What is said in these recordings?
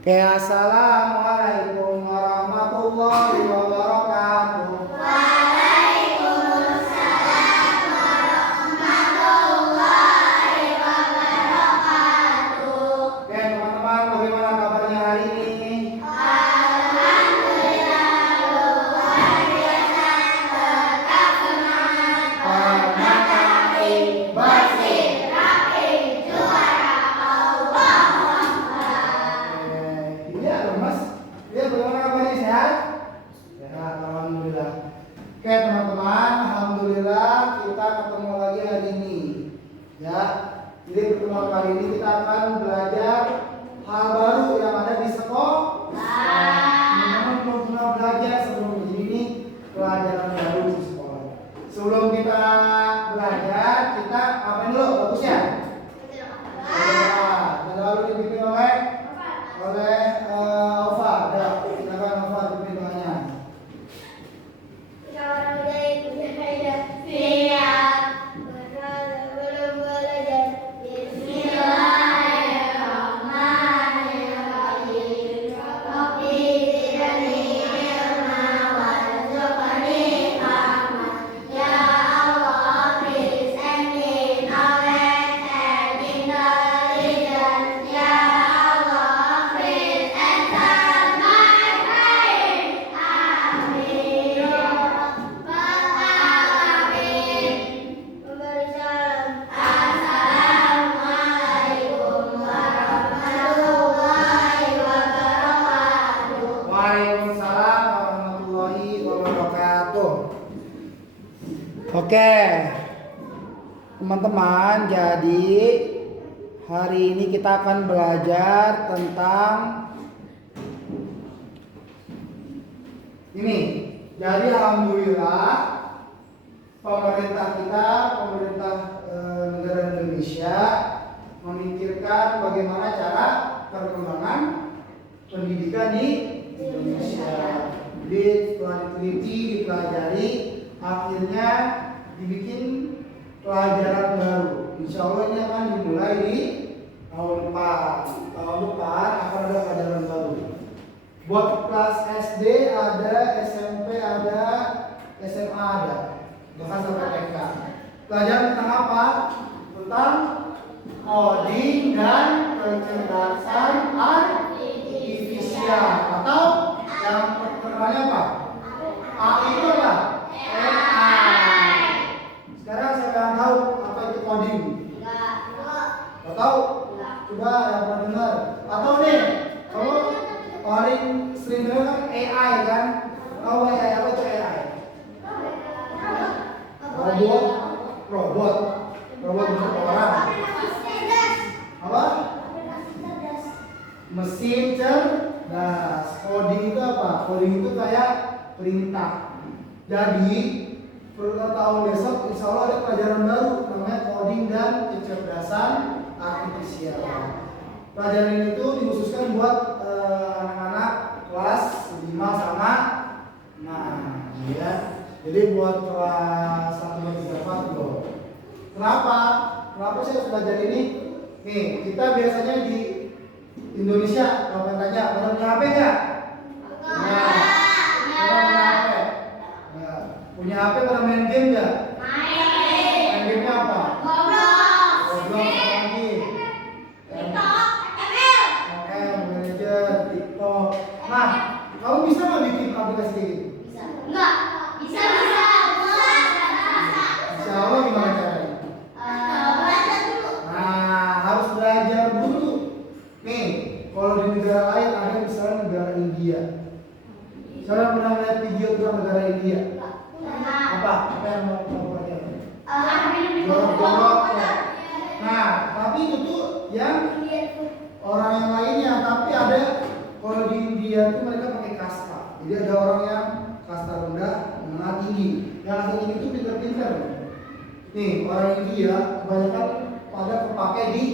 Kayak assalamualaikum warahmatullahi wabarakatuh. Waalaikumsalam warahmatullahi wabarakatuh. Oke teman-teman, bagaimana kabarnya hari ini? Alhamdulillah luar biasa, tetap semangat, hormat baik, bersih, rapi, juara Allahu Akbar. Iya dong mas. Iya, bagaimana kabarnya, sehat? Sehat, alhamdulillah. Oke teman-teman, alhamdulillah kita ketemu lagi hari ini. Ya, jadi pertemuan kali ini kita akan belajar hal baru yang ada di sekolah. Teman-teman belum pernah belajar sebelum ini pelajaran baru di sekolah. Sebelum kita belajar, kita apa dulu? Bagus ya? Lalu dipimpin oleh Alfa. Ya, silakan Alfa dipimpin doanya. Waalaikumsalam warahmatullahi wabarakatuh. Oke, teman-teman, jadi hari ini kita akan belajar tentang ini. Jadi alhamdulillah pemerintah kita, pemerintah negara Indonesia memikirkan bagaimana cara perkembangan pendidikan di Indonesia. Jadi setelah diteliti, dipelajari, akhirnya dibikin pelajaran baru. Insya Allah ini akan dimulai di tahun depan. Tahun depan akan ada pelajaran baru. Buat kelas SD ada, SMP ada, SMA ada, bahkan sampai TK. Pelajaran tentang apa? Tentang coding dan kecerdasan artifisial, atau yang terkenalnya apa? AI itu apa? AI. Sekarang saya akan tahu apa itu coding. Nggak tahu? Coba yang pernah dengar. Atau nih, kamu paling sering dengar kan AI kan? Tahu AI apa itu AI? Robot untuk orang. Apa? Mesin cerdas. Coding itu apa? Coding itu kayak perintah. Jadi tahun besok insya Allah ada pelajaran baru namanya coding dan kecerdasan artifisial. Pelajaran itu dikhususkan buat anak-anak kelas 5 sama 6 ya. Jadi buat kelas 1, 2, 3, 4 belum. Kenapa saya harus belajar ini? Nih, kita biasanya di Indonesia kalau tanya, pernah punya HP nggak? Punya HP, pernah main game nggak? Main gamenya apa? Roblox lagi. TikTok, ML. Mobile Legends, TikTok. Nah, kamu bisa nggak bikin aplikasi kayak gitu? Enggak. Bisa. Insya Allah gimana caranya? Belajar dulu. Nah, harus belajar dulu. Nih, kalau di negara lain ada misalnya negara India. Saya pernah melihat video tentang negara India. Apa yang mau pelajari? Jorok. Nah, tapi itu tuh yang orang yang lainnya. Tapi ada, kalau di India tuh mereka pakai kasta. Jadi ada orang yang kasta rendah, menengah tinggi. Yang tinggi itu pintar-pintar. Nih, orang India kebanyakan pada kepake di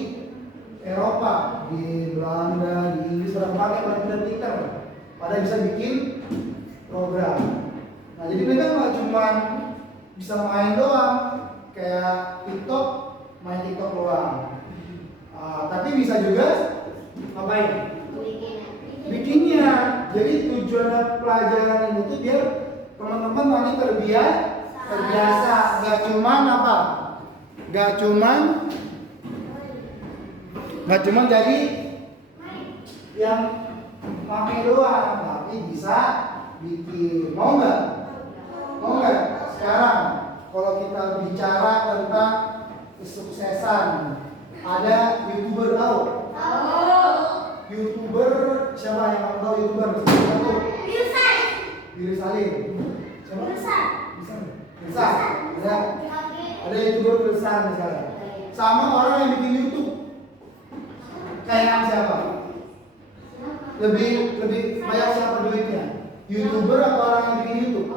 Eropa, di Belanda, di Inggris, pada kepake pada pintar-pintar. Pada bisa bikin program. Nah, jadi mereka nggak cuma bisa main doang, kayak TikTok, main TikTok doang. Tapi bisa juga ngapain? Bikin bikinnya. Jadi tujuan pelajaran ini tuh biar teman-teman nanti terbiasa. Gak cuman apa? Gak cuman jadi yang pakai doang, tapi bisa bikin. Mau nggak? Sekarang kalau kita bicara tentang kesuksesan, ada YouTuber tahu? YouTuber siapa yang tahu YouTuber? Satu. Diri Salim. Siapa? Bisa. Ada YouTuber besar misalnya. Sama orang yang bikin YouTube. Kayak siapa? Lebih banyak siapa duitnya? YouTuber atau orang yang bikin YouTube?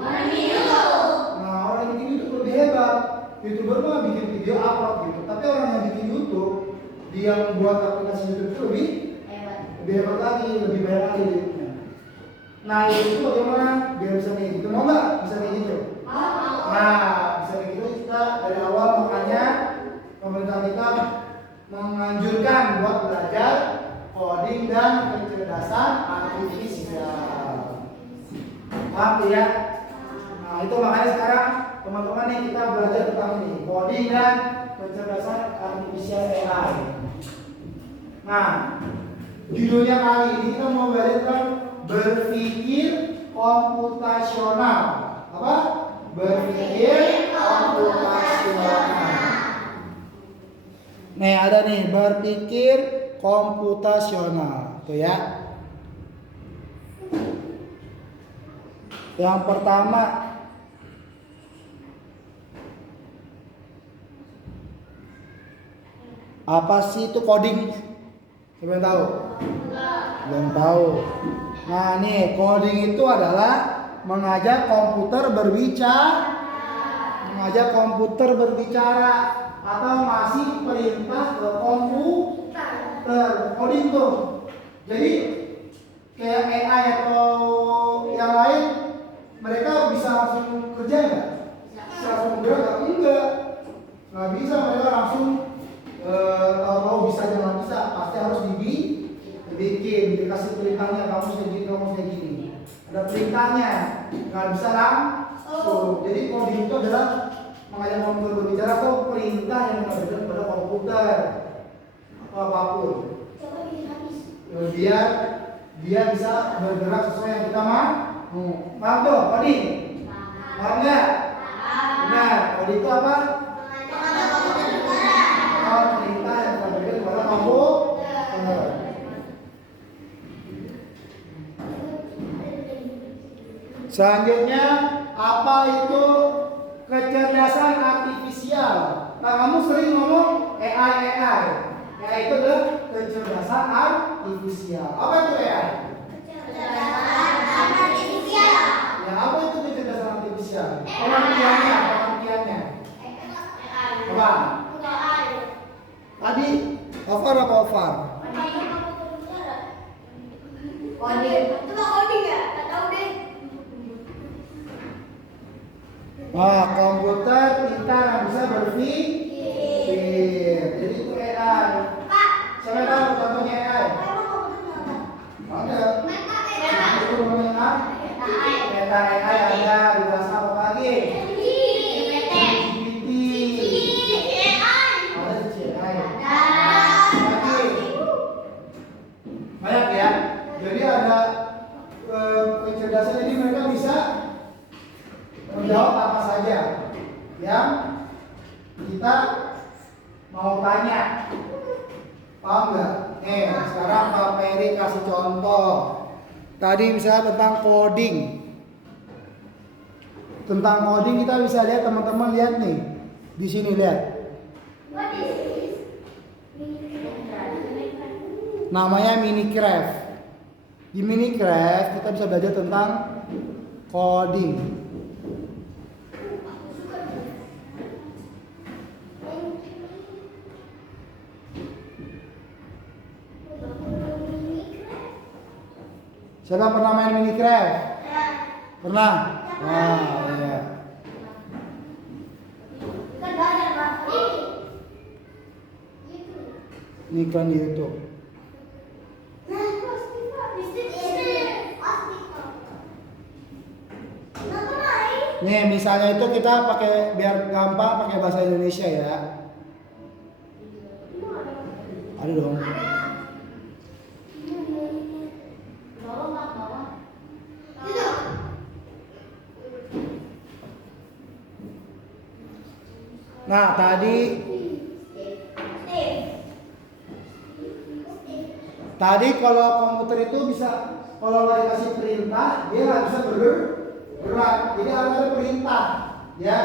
Nah, orang yang bikin YouTube lebih hebat. YouTuber mah bikin video upload gitu. Tapi orang yang bikin YouTube, dia yang buat aplikasi YouTube itu lebih hebat lagi, lebih banyak lagi duitnya. Nah, itu bagaimana biar bisa kayak gitu? Mau nggak bisa kayak gitu? Nah, bisa kayak gitu kita dari awal, makanya pemerintah kita menganjurkan buat belajar coding dan kecerdasan artifisial. Paham ya? Nah, itu makanya sekarang teman-teman nih kita belajar tentang ini, coding dan kecerdasan artifisial AI. Nah, judulnya kali ini kita mau belajar tentang berpikir komputasional. Apa? Berpikir komputasional. Nih ada nih berpikir komputasional, tuh ya. Yang pertama, apa sih itu coding? Siapa yang tahu? Belum tahu. Nah nih, coding itu adalah mengajak komputer berbicara atau masih perintah ke komputer. Coding tuh. Jadi kayak AI atau yang lain, mereka bisa langsung kerja nggak? Bisa langsung bergerak? Enggak. Nggak bisa, mereka langsung kalau bisa jangan bisa, pasti harus dibikin, dikasih perintahnya, kamu segini, ada perintahnya, nggak bisa langsung. Jadi coding itu adalah mengajak komputer berbicara atau perintah yang diberikan pada komputer atau apapun. Biar dia bisa bergerak sesuai yang kita mau. Paham tuh coding? Paham nggak? Nah, coding itu apa? Perintah yang diberikan kepada komputer. Selanjutnya, apa itu kecerdasan artifisial? Nah, kamu sering ngomong AI. AI itu adalah kecerdasan artifisial. Apa itu AI? Kecerdasan artifisial. Ya, apa itu kecerdasan artifisial? Pengertiannya. Apa? Tadi over apa over? Coding. Itu mah coding ya? Enggak tahu deh. Nah, komputer pintar yang bisa berpikir. Jadi itu AI. Pak, Siapa tahu contohnya AI? emang komputer apa? Ada. Itu namanya Meta AI ada di kelas apa lagi? GPT. Ada di AI. Banyak ya. Jadi ada kecerdasan, jadi mereka bisa menjawab apa saja yang kita mau tanya. Paham nggak? Nih, sekarang Pak Peri kasih contoh. Tadi misalnya tentang coding. Tentang coding kita bisa lihat, teman-teman lihat nih. Di sini lihat. Namanya Minecraft. Di Minecraft kita bisa belajar tentang coding. Siapa pernah main Minecraft? Pernah? Wah, iya. Ini iklan di YouTube. Nih misalnya itu kita pakai biar gampang pakai bahasa Indonesia ya. Ada dong. Nah tadi kalau komputer itu bisa, kalau nggak dikasih perintah dia nggak bisa bergerak. Jadi harus ada perintah ya.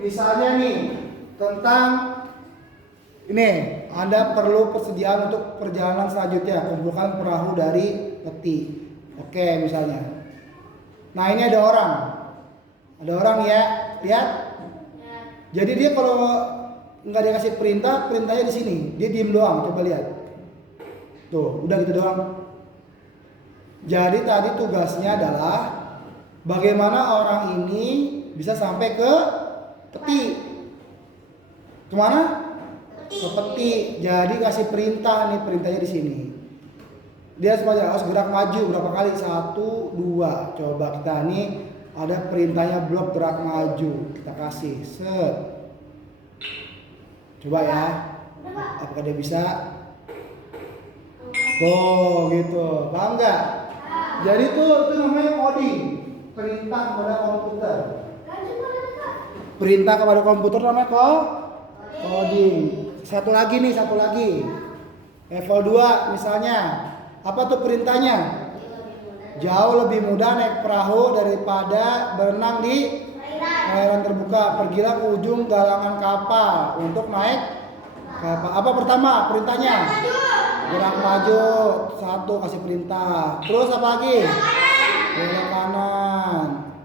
Misalnya nih tentang ini, Anda perlu persediaan untuk perjalanan selanjutnya, kumpulkan perahu dari peti. Oke misalnya. Nah ini ada orang ya, lihat. Jadi dia kalau nggak dikasih perintah, perintahnya di sini, dia diem doang. Coba lihat. Tuh, udah gitu doang. Jadi tadi tugasnya adalah bagaimana orang ini bisa sampai ke peti. Kemana? Ke peti. Jadi kasih perintah nih, perintahnya di sini. Dia semuanya harus gerak maju berapa kali? 1, 2. Coba kita nih ada perintahnya blok gerak maju. Kita kasih set. Coba ya. Apakah dia bisa? Tuh gitu. Paham nggak? Jadi itu namanya coding. Perintah kepada komputer. Perintah kepada komputer namanya coding. Satu lagi. Level 2 misalnya. Apa tuh perintahnya? Jauh lebih mudah naik perahu daripada berenang di perairan terbuka. Pergilah ke ujung galangan kapal untuk naik kapal. Apa pertama perintahnya? Gerak maju. 1 kasih perintah. Terus apa lagi? Belok kanan.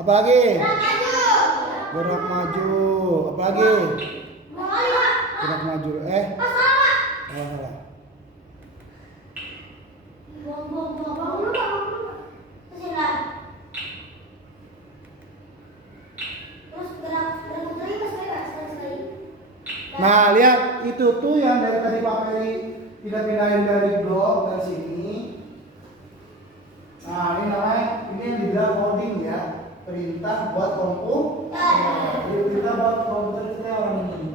Apa lagi? Gerak maju. Apa lagi? Gerak maju. Salah. Nah lihat itu tuh yang dari tadi Pak Peri pindahin dari blok dari sini. Nah ini namanya, ini yang dibilang coding ya, perintah buat komputer. Perintah buat komputer kita orang ini.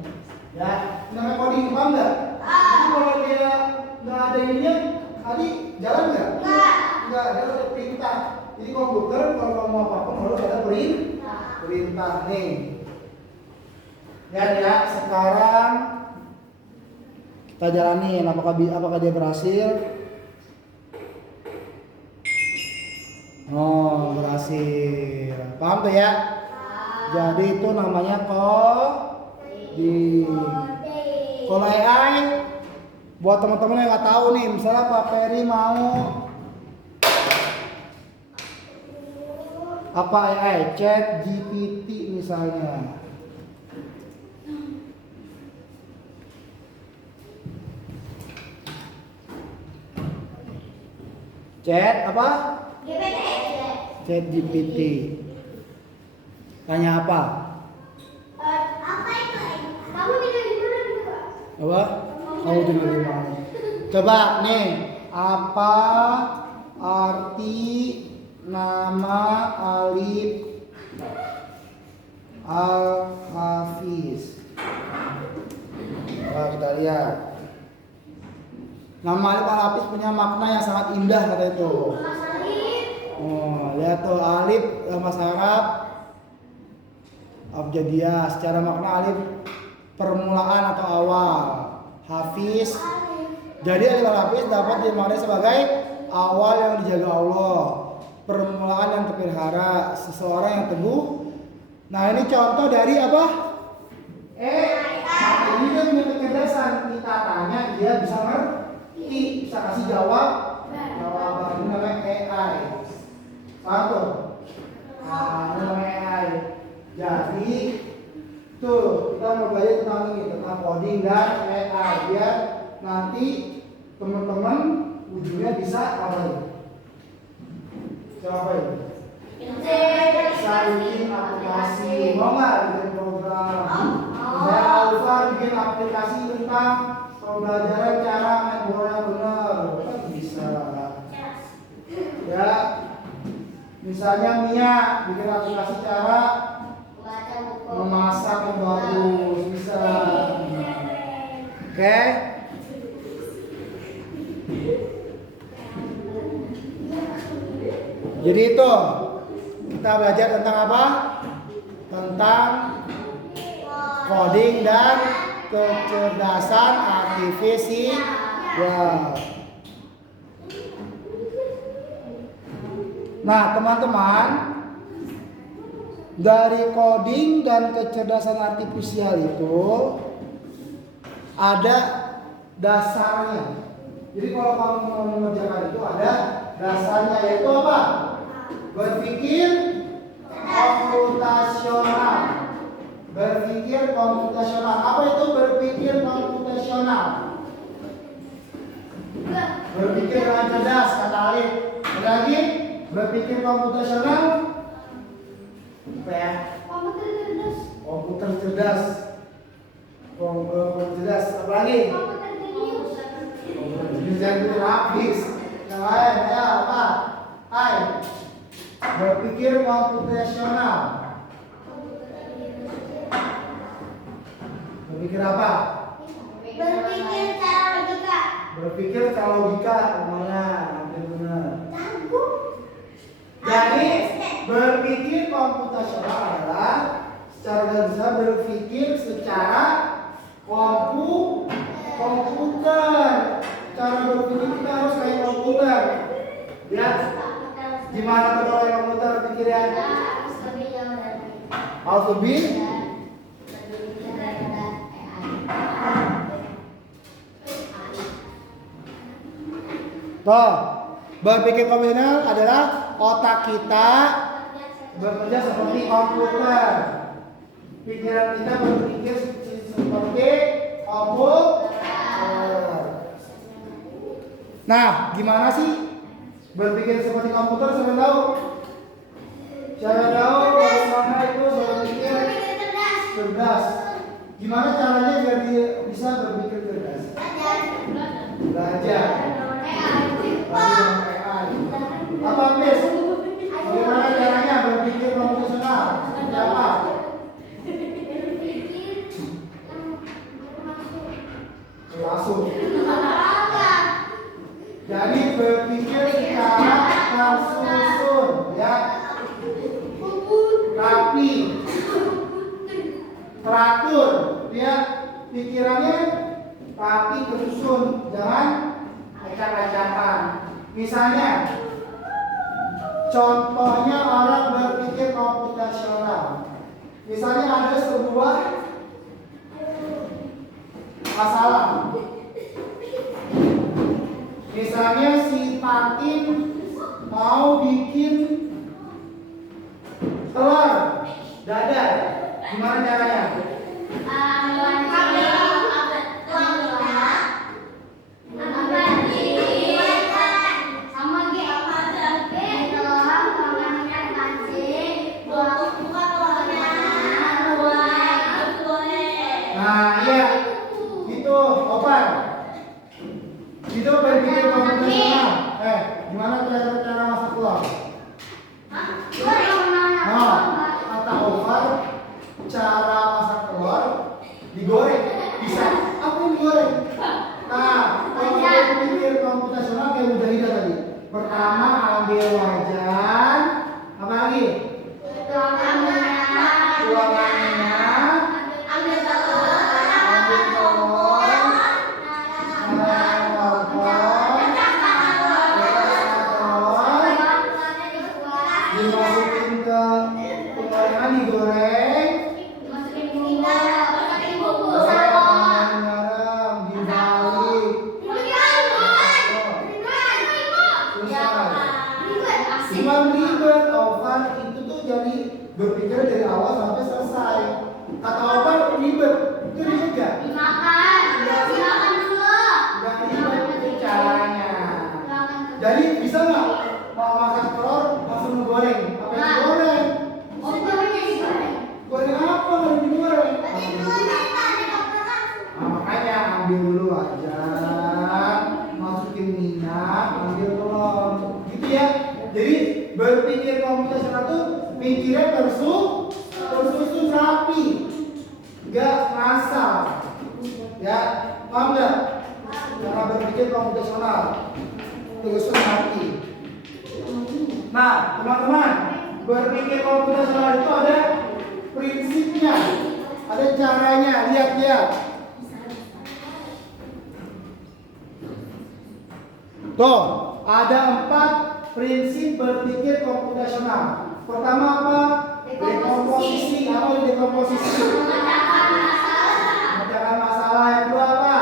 Ya, ini namanya coding, paham nggak? Jadi kalau dia nggak ada ininya, tadi jalan nggak? Nggak, dia ada perintah. Jadi komputer kalau kamu mau apapun harus ada perintah nih. Ya, sekarang kita jalanin apakah dia berhasil? Oh, berhasil. Paham tuh ya? Jadi itu namanya coding. Kalau AI buat teman-teman yang nggak tahu nih, misalnya Pak Peri mau apa AI? Chat GPT misalnya. Chat apa? Chat GPT. Tanya apa? Apa itu? Kamu tinggal di mana gitu, Pak? Apa? Kamu tinggal di mana? Coba nih, apa arti nama Alif Al-Hafiz? Coba kita lihat. Nama Alif Al-Hafiz punya makna yang sangat indah kata itu. Oh, lihat tuh alif dalam bahasa Arab abjadiyah, secara makna alif permulaan atau awal. Hafiz. Jadi alif al-hafiz dapat dimaknai sebagai awal yang dijaga Allah, permulaan yang terpelihara, seseorang yang teguh. Nah, ini contoh dari apa? Ini dia punya kecerdasan. Kita tanya dia bisa ngerti, bisa kasih jawaban. Ini namanya AI. Satu. Nah, ini namanya AI. Jadi tuh kita mau belajar tentang ini, tentang coding dan AI, biar nanti teman-teman ujungnya bisa apa ini? Siapa ini? Bisa bikin aplikasi, mau nggak bikin program? Saya Alfa bikin aplikasi tentang pembelajaran cara main bola yang benar, kan bisa. Ya, Misalnya Mia bikin aplikasi cara memasak yang bagus, bisa. Oke? Jadi itu kita belajar tentang apa? Tentang coding dan kecerdasan artifisial. Nah, teman-teman, dari coding dan kecerdasan artifisial itu ada dasarnya. Jadi kalau kamu mau mengerjakan itu ada dasarnya, yaitu apa? Berpikir komputasional. Berpikir komputasional. Apa itu berpikir komputasional? Berpikir dengan cerdas, kata Alif. Lagi, berpikir komputasional. Apa ya? Komputer cerdas. Komputer cerdas. Komputer cerdas. Apa lagi? Komputer jenius. Komputer cerdas yang itu habis. Yang lain ya apa? Hai. Berpikir komputasional. Berpikir apa? Berpikir secara logika. Berpikir secara logika. Mana? Hampir benar. Tangguh. Jadi berpikir komputasional adalah secara garis besar berpikir secara komputer. Cara berpikir kita harus kayak komputer. Ya, gimana tuh kalau kayak komputer pikirnya? Harus lebih jauh dari Harus lebih. Tuh, berpikir komputasional adalah otak kita bekerja seperti komputer. Pikiran kita berpikir seperti komputer. Nah, gimana sih berpikir seperti komputer? Siapa tahu? Siapa tahu bagaimana itu berpikir cerdas? Gimana caranya biar dia bisa berpikir cerdas? Belajar. Apa Miss? Bagaimana caranya berpikir komputasional? Siapa? Langsung. Jadi berpikir secara tersusun, ya, rapi, teratur, ya, pikirannya rapi tersusun, jangan acak-acakan. Misalnya, contohnya orang berpikir komputasional. Misalnya ada sebuah masalah. Misalnya si Patin mau bikin telur dadar, gimana caranya? Nah, iya, itu opan. Itu berpikir komputasional. Gimana cara masak telur? Oh, kata oven, cara masak telur digoreng. Bisa. Apa yang digoreng? Nah, kalau berpikir komputasional kayak Mujahidah tadi. Pertama ambil wajan, apa lagi? Tuang minyak, ambil telur, dimasukin ke penggorengan, digoreng, garam, dibalik, cuman ribet. Ovan itu tuh jadi berpikir dari awal sampai selesai. Kata Ovan ribet, itu ribet gak? Gak ribet itu caranya. Jadi bisa nggak mau makan telur langsung ngegoreng? Apa yang digoreng? Goreng apa kalau digoreng? Nah, makanya ambil dulu wajan, masukin minyak, ambil telur, gitu ya. Jadi berpikir komputasional tuh mikirnya tersusun rapi, nggak ngasal. Ya, paham nggak? Cara berpikir komputasional tersusun rapi. Nah, teman-teman, berpikir komputasional itu ada prinsipnya, ada caranya. Lihat ya. Tuh, ada 4 prinsip berpikir komputasional. Pertama apa? Dekomposisi. Apa itu dekomposisi? Memecahkan masalah. Yang kedua apa?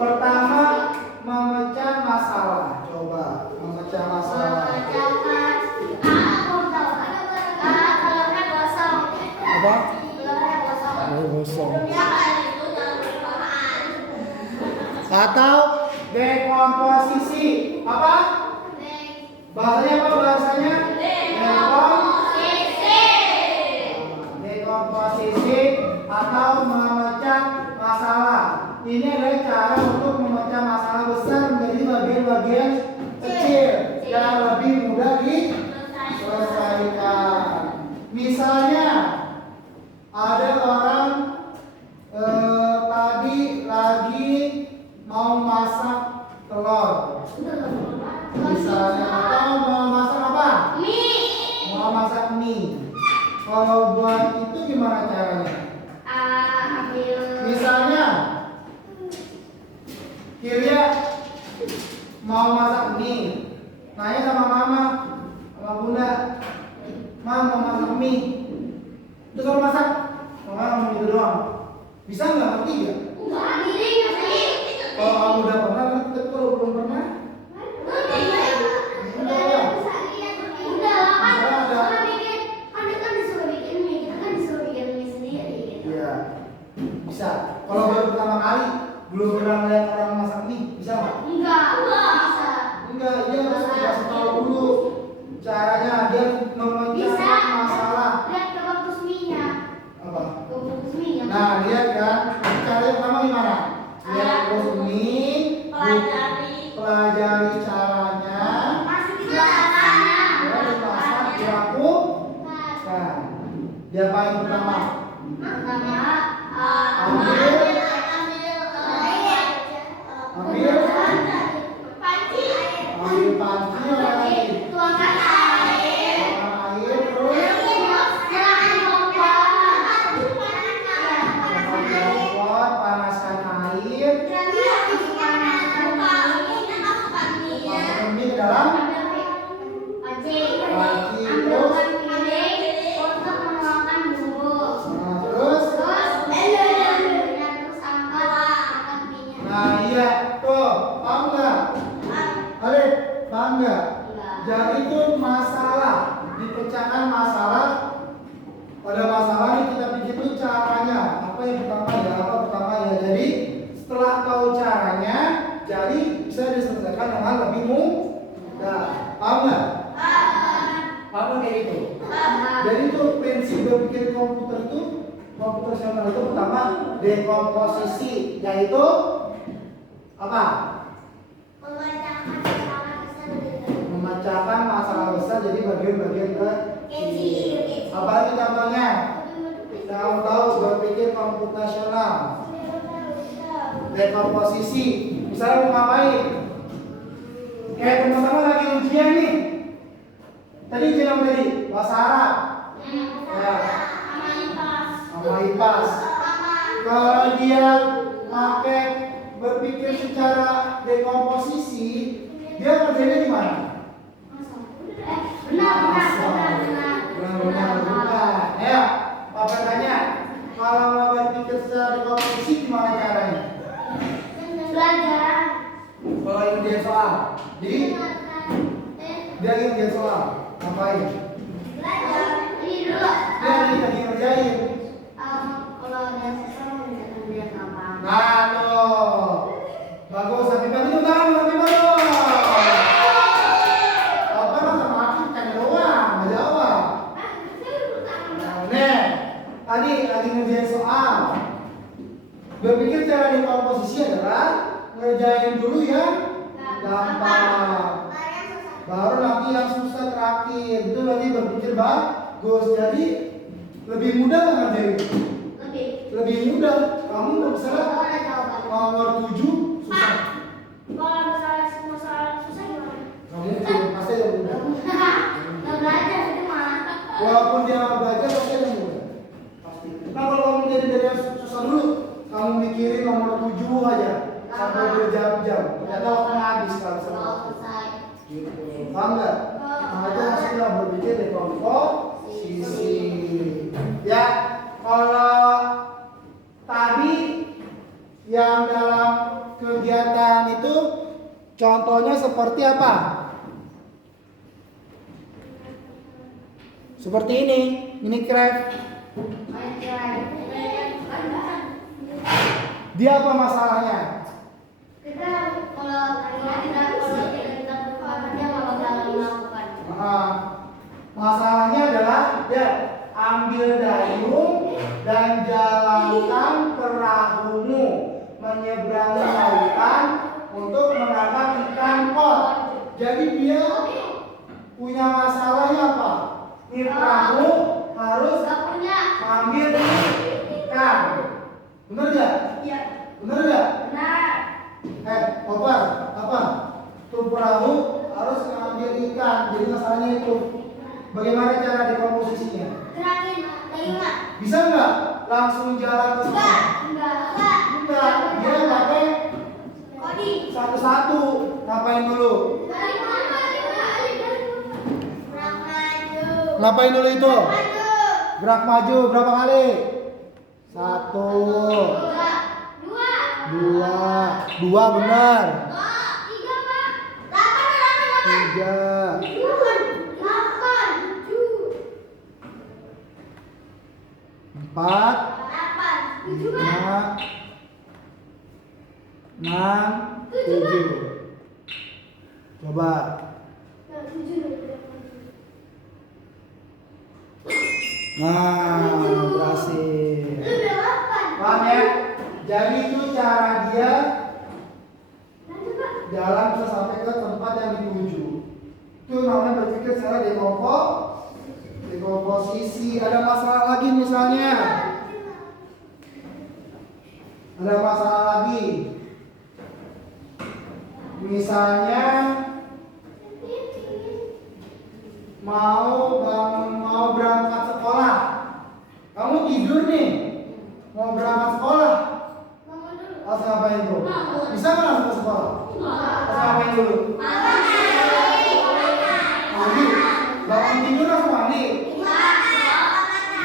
Pertama, memecah masalah. Coba memecah masalah. Apa? Kosong. Atau dekomposisi. Apa? Bahasanya apa bahasanya? Dekomposisi atau memecah masalah. Ini adalah cara untuk memecah masalah besar menjadi bagian-bagian kecil yang lebih mudah diselesaikan. Misalnya ada orang tadi lagi mau masak telur. Misalnya atau mau masak apa? Mie. Mau masak mie. Kalau buat itu gimana caranya? Misalnya Kirya mau masak mie, nanya sama mama, sama bunda, "Mam, mau masak mie." Terus kalau masak, mama ngomong gitu doang. Bisa nggak? Ngerti nggak? Kalau kamu udah pernah, ngerti. Kalau belum pernah, bisa. Kalau baru pertama kali belum pernah melihat orang masak mie, bisa nggak? Enggak, dia harus dikasih tahu dulu caranya. Dia memecahkan masalah. Apa? Nah, lihat kan, cara pertama gimana? Lihat proses mie, pelajari caranya. Dimasak, dilakukan. Dia paling pertama. Ambil panci lagi. Tuangkan air terus. Panaskan air. Masukkan mie ke dalam panci terus. Nah, iya, tuh, paham nggak? Alif, paham nggak? Jadi itu masalah, dipecahkan masalah. Pada masalah ini kita pikir dulu caranya. Apa yang pertama ya? Apa pertama ya? Jadi setelah tahu caranya, jadi bisa diselesaikan dengan lebih mudah. Paham nggak? Paham kayak gitu? Jadi itu prinsip berpikir komputer itu, komputasional itu pertama dekomposisi, yaitu apa? Memecahkan masalah besar jadi bagian-bagian kecil. Apa itu contohnya? Kamu tahu berpikir komputasional, dekomposisi. Misalnya mau ngapain? Kayak teman-teman lagi ujian nih. Tadi ujian apa tadi? Bahasa Arab. Ya. Sama IPAS. Kalau dia pakai berpikir secara dekomposisi, dia kerjanya di mana? Benar. Ya, Papa tanya, kalau mau berpikir secara dekomposisi gimana caranya? Belajar. Kalau ngerjain soal, jadi dia ngerjain soal, ngapain? Belajar. Ini dulu. Dia lagi ngerjain. Kalau ada siswa Nih, tadi lagi ngerjain soal. Berpikir cara dekomposisi adalah ngerjain dulu yang gampang, baru nanti yang susah terakhir. Itu nanti berpikir bagus. Jadi lebih mudah nggak ngerjain? Lebih mudah. Kamu misalnya nomor 7 susah. Kalau masalah susah gimana? Kamu pasti yang mudah. Nggak belajar itu mah. Walaupun dia nggak belajar pasti yang mudah. Pasti. Nah kalau kamu jadi dari yang susah dulu, kamu mikirin nomor 7 aja sampai berjam-jam. Ternyata waktunya habis kalau selesai. Gitu. Paham nggak? Nah itu maksudnya berpikir dekomposisi. Ya, kalau tadi yang dalam kegiatan itu contohnya seperti apa? Seperti ini craft. Dia apa masalahnya? Kita kalau kita berpikir dia nggak bakal melakukan. Masalahnya adalah ya ambil dayung dan jalankan perahumu menyeberangi lautan untuk menangkap ikan koi. Jadi dia punya masalahnya apa? Ini perahu harus ambil ikan. Bener gak? Iya. Bener gak? Benar. Kopar, apa? Tuh perahu harus ngambil ikan. Jadi masalahnya itu. Bagaimana cara dekomposisinya? Gerakin dayungnya. Bisa nggak langsung jalan ke sana? Enggak. Dia pakai Kodi. satu-satu. Ngapain dulu? Ngapain dulu itu? Gerak maju berapa kali? 1, 2 benar. 3, 4, 5, 6, 7. Coba. Nah, berhasil. Paham ya? Jadi itu cara dia jalan bisa sampai ke tempat yang dituju. Itu namanya berpikir secara dekomposisi. Ada masalah lagi misalnya. Ada masalah lagi. Misalnya mau berangkat sekolah. Kamu tidur nih. Mau berangkat sekolah. Harus ngapain tuh? Bisa nggak langsung ke sekolah? Harus ngapain dulu? Mandi. Bangun tidur langsung mandi.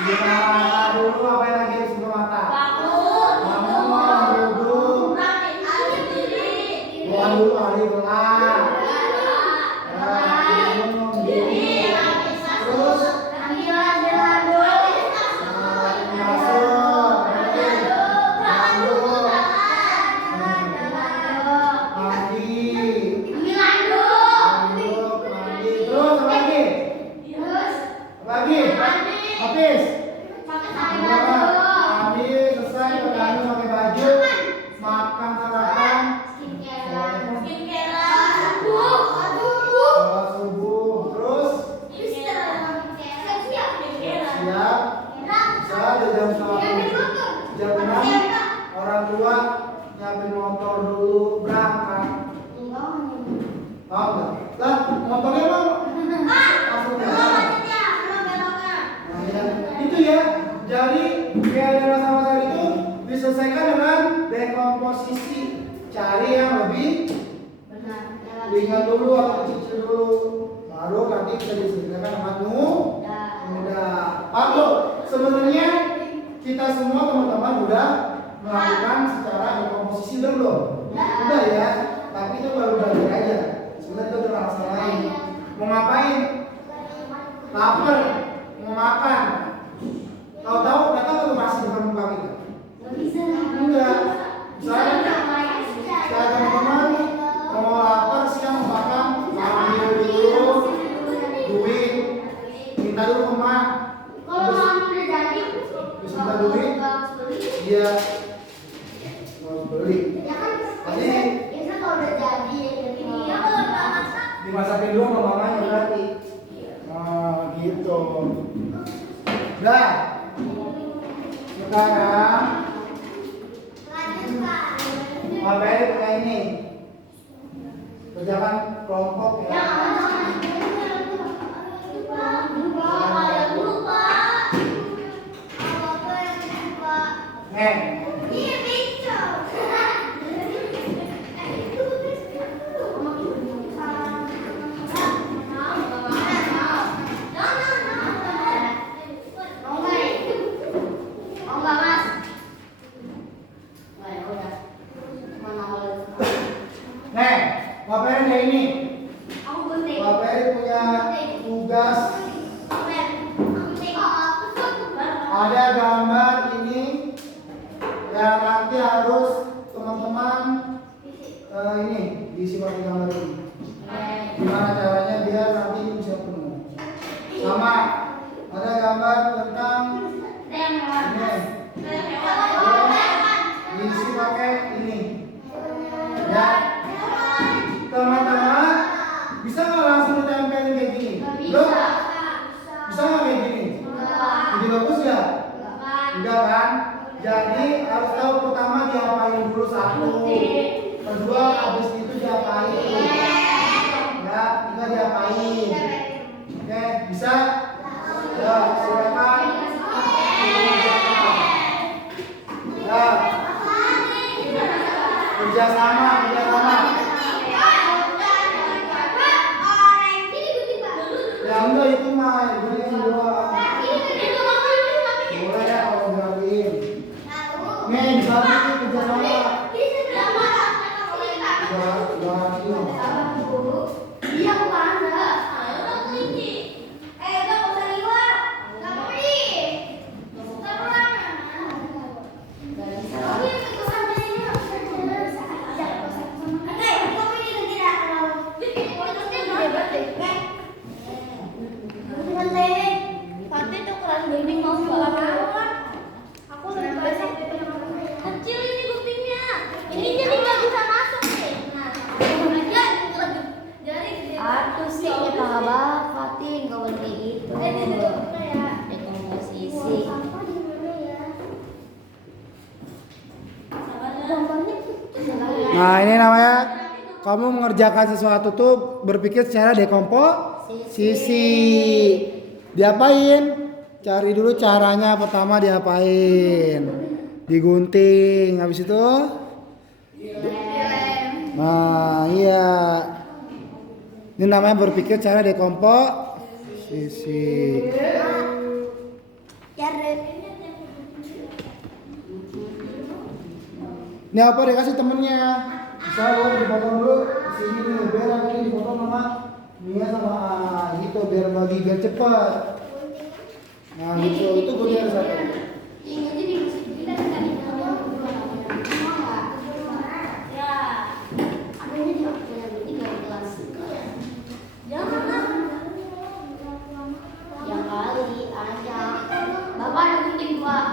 Buka mata dulu, ngapain lagi sebelum mata? Bangun, duduk. Doa dulu, mandi gelar. Minum, diri. Terus habis habis selesai berganti pakai baju makan sarapan sholat subuh terus siap bisa ada jam 1 jam 6 orang tua nyiapin motor dulu berangkat. Paham nggak? Lah motornya mau langsung berangkat. Itu ya, jadi biaya masalah itu diselesaikan dengan dekomposisi. Cari yang lebih ringan dulu atau kecil dulu, baru nanti bisa diselesaikan dengan mudah. Pak, sebenarnya kita semua teman-teman udah melakukan secara dekomposisi belum? Udah ya, tapi itu baru belajar aja. Sebenarnya itu adalah masalah lain. Mau ngapain? Lapar, mau makan. Tahu-tahu datang ke masih depan muka kita. Enggak. Misalnya teman-teman mau lapar siang mau makan, ambil dulu duit, minta dulu ke emak. Kalau mau udah kita beli, dia harus beli. Tadi dimasakin dulu sama mamanya berarti. Nah, gitu. Nah, sekarang apa ini punya ini? Kerjakan kelompok ya. Bapak ada ini. Bapak punya tugas. Ada gambar ini yang nanti harus teman-teman ini diisi pakai gambar ini. Gimana caranya biar nanti ini bisa penuh. Sama ada gambar tentang ini. Diisi pakai ini. Ya. Teman-teman bisa nggak langsung ditempelin kayak gini? Belum? Bisa nggak kayak gini? Jadi bagus ya? Enggak kan? Jadi harus tahu pertama diapain dulu satu, kedua habis itu diapain, ya tinggal diapain. Oke bisa? Ya silakan. Ya kerjasama. Ya enggak itu mah ini doang. Boleh ya kalau gerakin. Nih misalnya ini kerjasama. Iya kemana? Ayo ini. Gak usah liwat. Gak pergi. Kecil ini kupingnya. Ini jadi nggak bisa masuk nih. Aduh sih kita nggak bapatin kalau kayak gitu. Dekomposisi. Nah ini namanya kamu mengerjakan sesuatu tuh berpikir secara dekomposisi. Diapain? Cari dulu caranya pertama diapain. Digunting, habis itu? Nah iya. Ini namanya berpikir cara dekomposisi. Ini apa dikasih temennya? Bisa boleh dipotong dulu. Sini nih, biar yang ini dipotong sama Mia sama gitu biar bagi biar cepet. Nah gitu itu gunanya satu. Yang kali aja. Bapak ada gunting Pak.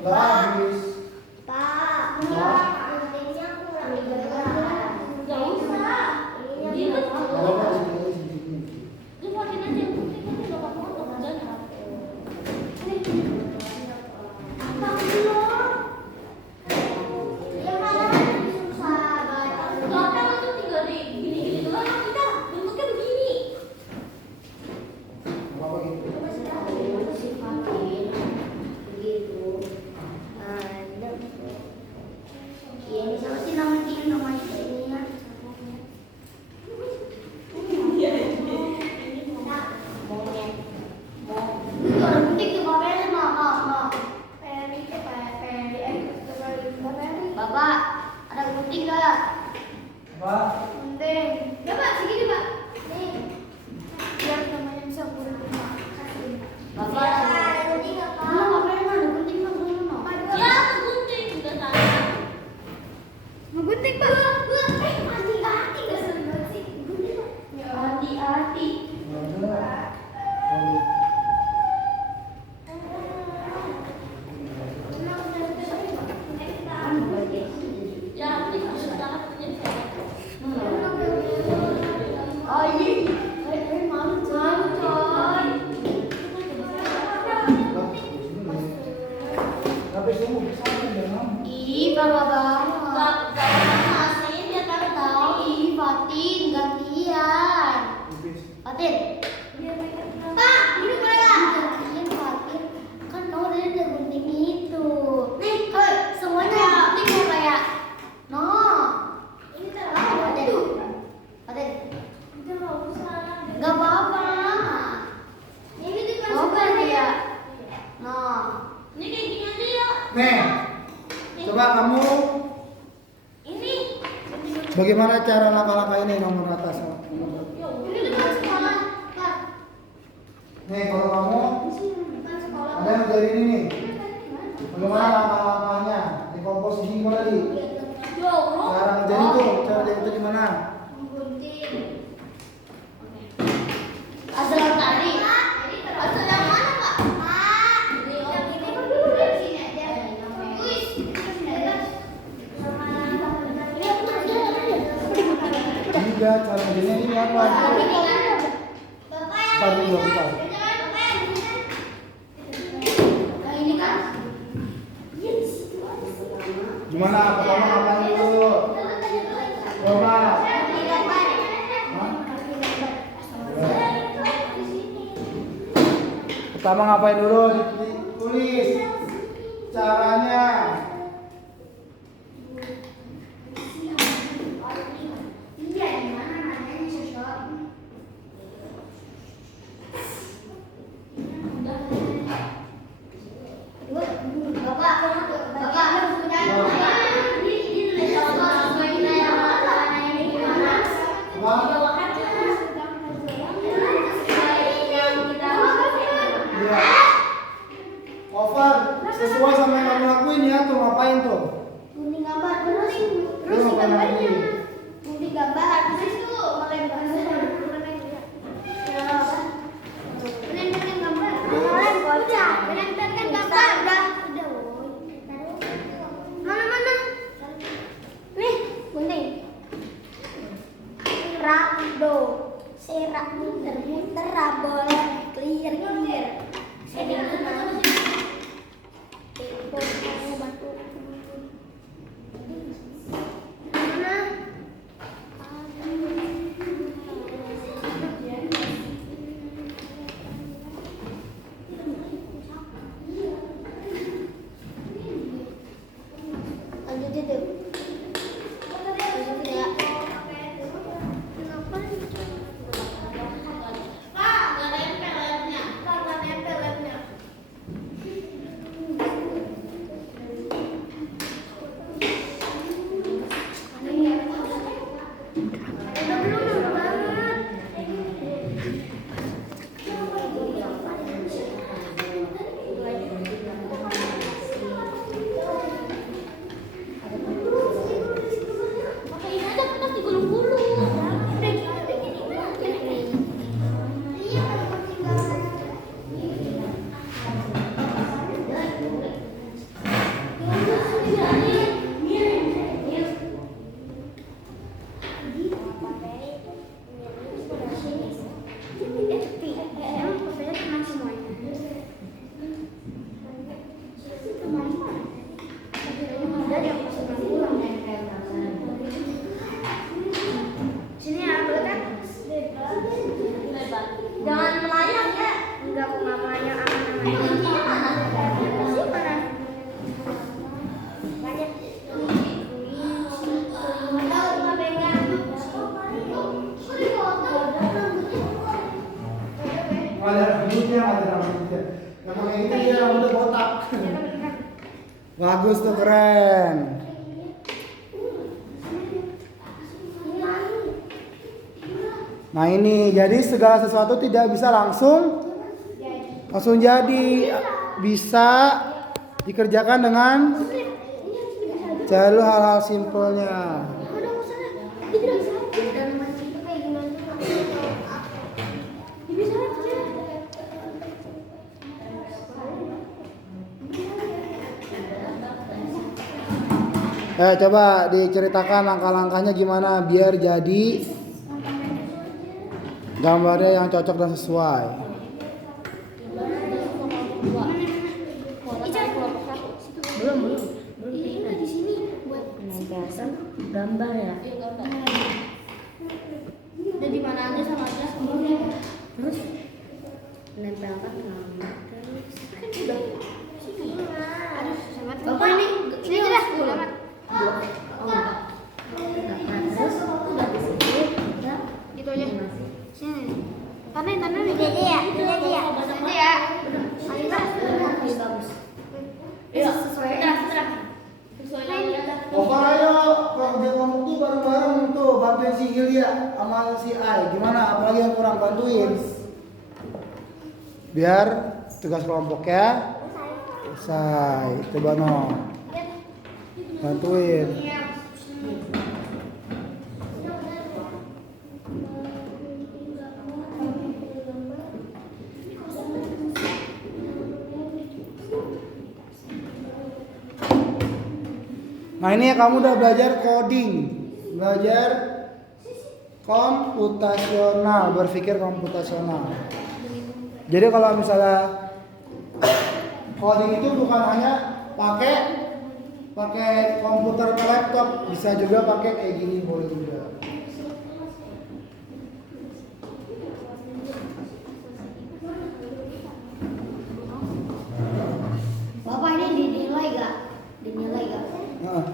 Gak habis. Gak usah. Gak apa-apa, sedikit. Lu mau Bagaimana cara langkah-langkah ini nomor atas? Ini dekat sekolah, Kak. Nih kalau kamu Dekat sekolah. ada yang dari ini nih. Bagaimana langkah-langkahnya? Di komposisi gimana di? Cara ngerjain itu, cara ngerjain itu gimana? Gunting. Asal tadi. Asal yang mana, Kak? Yang ini dari sini aja. Wih, Juga cara ngerjainnya ini apa? Tadi dua kita. ini kan. Gimana? Pertama ngapain dulu? Coba. Pertama ngapain dulu? Tulis caranya. Iya, di mana namanya sesuatu. Over sesuai sama yang kamu lakuin ya tuh ngapain tuh? Gunting gambar terus gambarnya. Gunting gambar terus tuh melembar. Menempelkan gambar. Udah, menempelkan gambar udah. Mana? Nih, gunting. Rado. Serak muter-muter rabola clear. Sedang mana? Lanjut itu. Sini aku kan. Jangan melayang ya. Enggak, aku nggak melayang. Ada rambutnya, ada rambutnya. Yang pakai ini dia rambutnya botak. Bagus tuh, keren. Nah ini jadi segala sesuatu tidak bisa langsung jadi, bisa dikerjakan dengan jalur hal-hal simpelnya. Coba diceritakan langkah-langkahnya gimana biar jadi gambarnya yang cocok dan sesuai. Belum. Di sini buat penegasan gambar ya. Jadi mana aja sama aja. Terus menempelkan gambar terus. Kan udah. Aduh, sama Bapak ini dah. Terus udah di sini. Ya. Gitu aja. Masih. Sini. Tandain ini aja ya. Ini aja ya. Ini ya. Lebih bagus. Sesuai. Sesuai lagi. Oke, ayo kalau dia ngomong tuh bareng-bareng tuh. biar tugas kelompoknya selesai. Coba no, bantuin. Nah ini ya, kamu udah belajar coding, belajar komputasional, berpikir komputasional. Jadi kalau misalnya coding itu bukan hanya pakai komputer atau laptop, bisa juga pakai kayak gini, boleh juga. Bapak ini dinilai gak? Dinilai gak? Nah,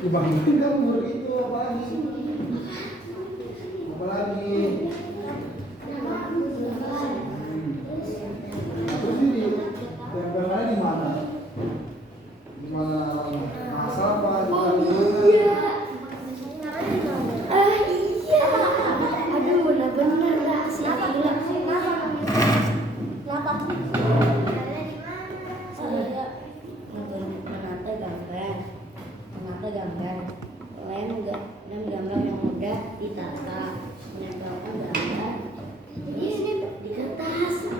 dibangunin kamu begitu apa lagi? Apa lagi? Terus ini gambarnya di mana? Di mana asal apa? Iya. Aduh, bener-bener lah si gila. Kenapa? Saya menata gambar. Dan gambar yang udah ditata, menempelkan gambar ini di kertas.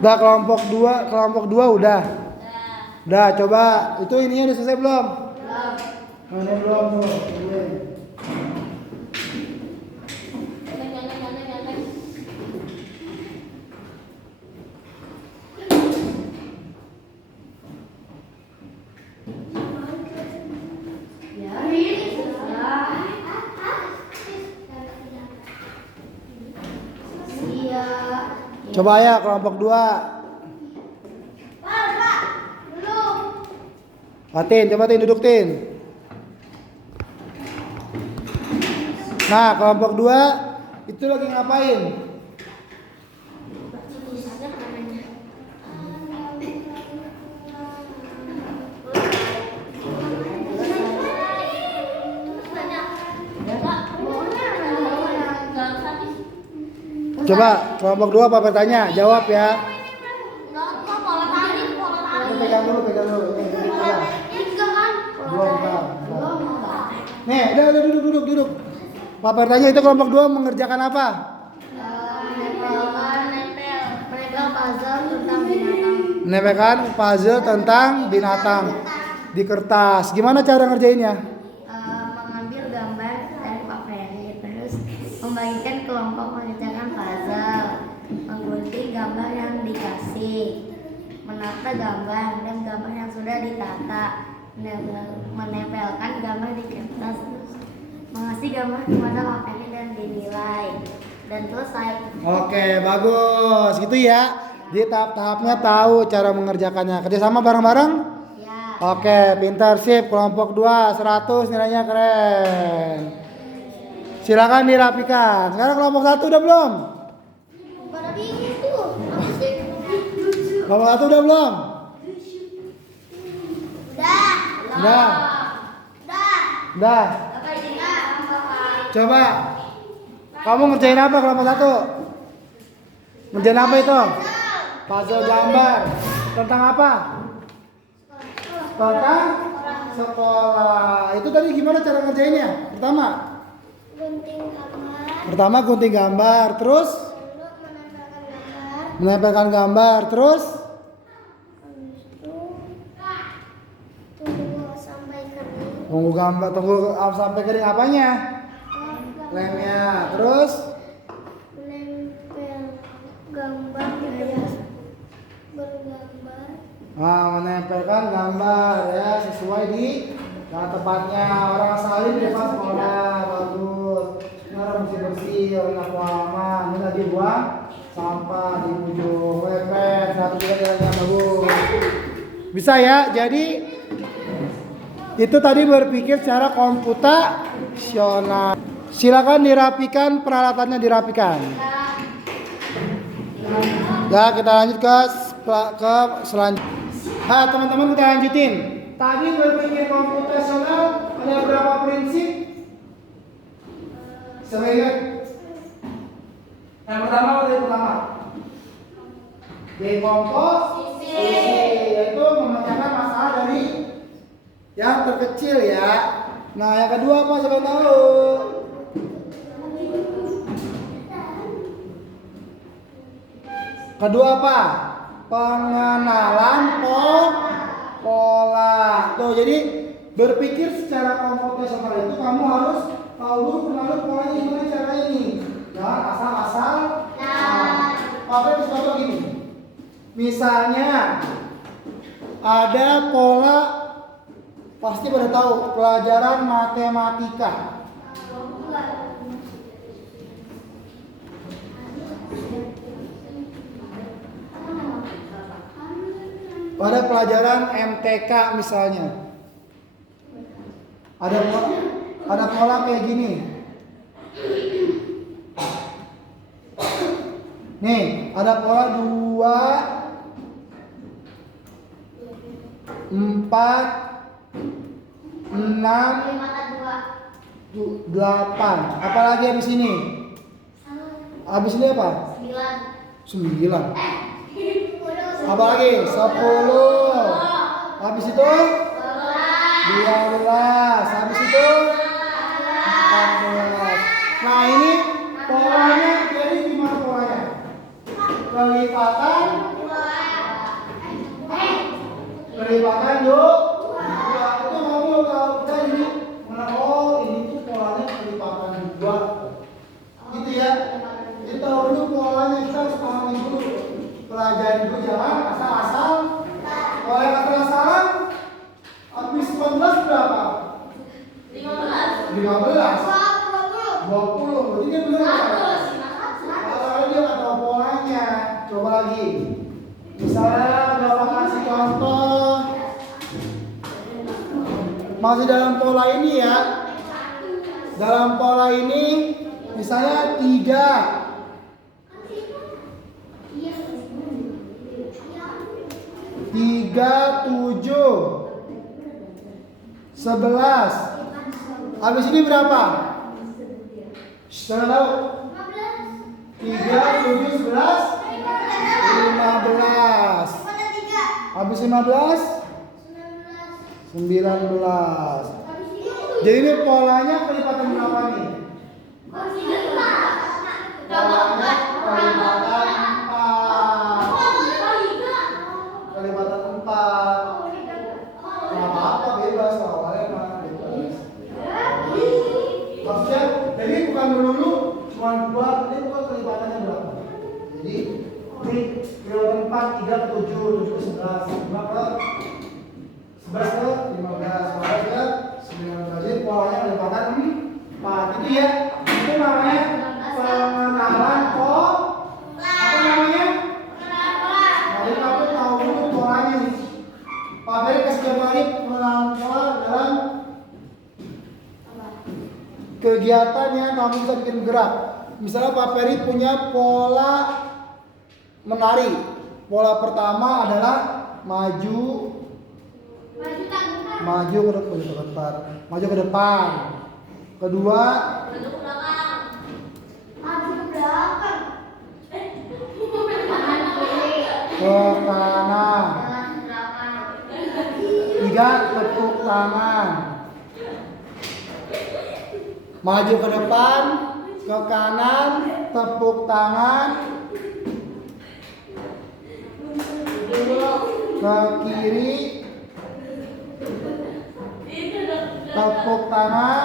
Udah kelompok 2 udah. Udah, coba itu ininya udah selesai belum? Belum. Ini belum tuh. Coba ya kelompok 2. Tin, coba Tin, duduk Tin. Nah, kelompok 2 itu lagi ngapain? Coba kelompok 2 apa bertanya? Jawab ya. Pegang dulu. Nih, udah duduk. Pak bertanya itu kelompok 2 mengerjakan apa? Menempelkan puzzle tentang binatang di kertas. Gimana cara ngerjainnya? Mengambil gambar dari Pak Ferry, terus membagikan kelompok mengerjakan puzzle, menggunting gambar yang dikasih, menata gambar dan gambar yang sudah ditata, menempelkan gambar di kertas, mengasih gambar kepada Pak Ferry dan dinilai, dan selesai. Oke, bagus. Gitu ya. Di tahap-tahapnya tahu cara mengerjakannya. Kerjasama bareng-bareng? Ya. Oke, pintar, sip. Kelompok 2 100 nilainya keren. Silakan dirapikan. Sekarang kelompok 1 udah belum? Kelompok 1 udah belum? Udah. Coba. Kamu ngerjain apa kelompok 1? Ngerjain apa itu? Puzzle gambar. Tentang apa? Tentang sekolah. Itu tadi gimana cara ngerjainnya? Pertama gunting gambar, terus menempelkan gambar, terus tunggu sampai kering apanya? Lemnya, terus menempelkan gambar ya sesuai di tempatnya. Orang salin di depan sekolah, bagus. Sekarang bersih-bersih, orang aku aman. Ini lagi buang sampah di ujung. Keren, satu tiga yang bagus. Bisa ya, jadi itu tadi berpikir secara komputasional. Silakan dirapikan, peralatannya dirapikan. Ya, kita lanjut ke selanjutnya. Nah, teman-teman kita lanjutin. Tadi berpikir komputasional ada berapa prinsip? Saya ingat. Yang pertama apa yang pertama? Dekomposisi, yaitu memecahkan masalah dari yang terkecil ya. Nah, yang kedua apa siapa yang tahu? Kedua apa? Pengenalan pola. Tuh, jadi berpikir secara komputasional itu kamu harus tahu dulu pengaruh polanya gimana cara ini. Jangan asal-asal. Apa bisa contoh gini? Misalnya ada pola, pasti pada tahu pelajaran matematika. Pada pelajaran MTK misalnya, ada pola kayak gini. Nih, ada pola 2, 4, 6, 8. Apalagi habis ini? Habis ini apa? 9. Apa lagi? 10. Habis itu 12. Habis itu 14. Nah, ini polanya jadi gimana polanya? Kelipatan yuk. Ya, itu kamu kalau kita ini ini tuh polanya kelipatan 2. Gitu ya. Jadi tahu dulu polanya, kita harus pahami dulu. Pelajari dulu, jangan asal-asal. Kalau yang asal-asalan habis 14 berapa? 15. 20. Berarti dia belum. Kalau dia nggak tahu polanya, coba lagi. Misalnya Bapak kasih contoh, masih dalam pola ini ya. Dalam pola ini, misalnya 3. 3, 7, 11. Habis ini berapa? Sudah tahu? 3, 7, 11, 15. Habis 15? 19. Jadi ini polanya kelipatan berapa nih? Polanya kelipatan 4. Kelipatan 4. Nggak apa-apa, bebas awalnya mah bebas. Maksudnya, jadi bukan melulu cuma 2, ini bukan kelipatannya berapa. Jadi ini kelipatan 4, 3 ke 7, 7 ke 11, 5 ke 11 ke 15, 15 ke 19. Jadi polanya kelipatan 4. Itu ya, itu namanya pengenalan pola. Apa namanya? Jadi kamu tahu dulu polanya nih. Pak Ferry kasih contoh ini pengenalan pola dalam kegiatan yang kamu bisa bikin gerak. Misalnya Pak Ferry punya pola menari. Pola pertama adalah maju ke depan. Maju ke depan. Kedua, ke kanan. 3, tepuk tangan. Maju ke depan, ke kanan, tepuk tangan. Ke kiri, tepuk tangan.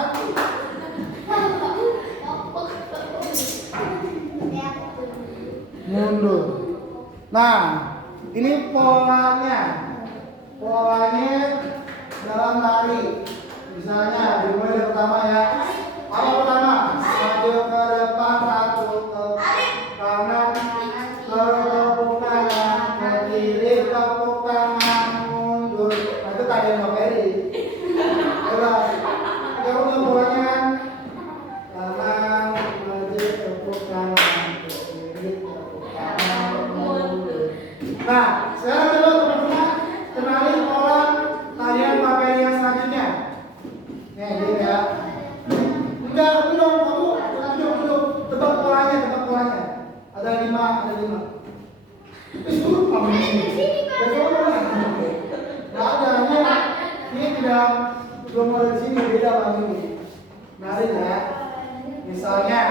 Mundur. Nah, ini polanya. Polanya dalam lari. Misalnya dimulai dari pertama ya. Apa pertama? Maju ke depan, satu ke kanan, tepuk tangan, ke kiri, tepuk tangan, mundur. Nah, itu tadi yang Peri. Coba, kamu udah bolanya kan? Kanan, maju, tepuk kanan, ke kiri, tepuk kanan, mundur. Nah, sekarang coba teman-teman kenalin pola tarian Pak Peri yang selanjutnya. Nih, dia ya. Enggak, belum, kamu duduk. Tebak polanya. Ada 5. Terus dulu kamu di sini. Nggak ada, ini tidak belum ada di sini, beda bang ini. Mari ya. Misalnya,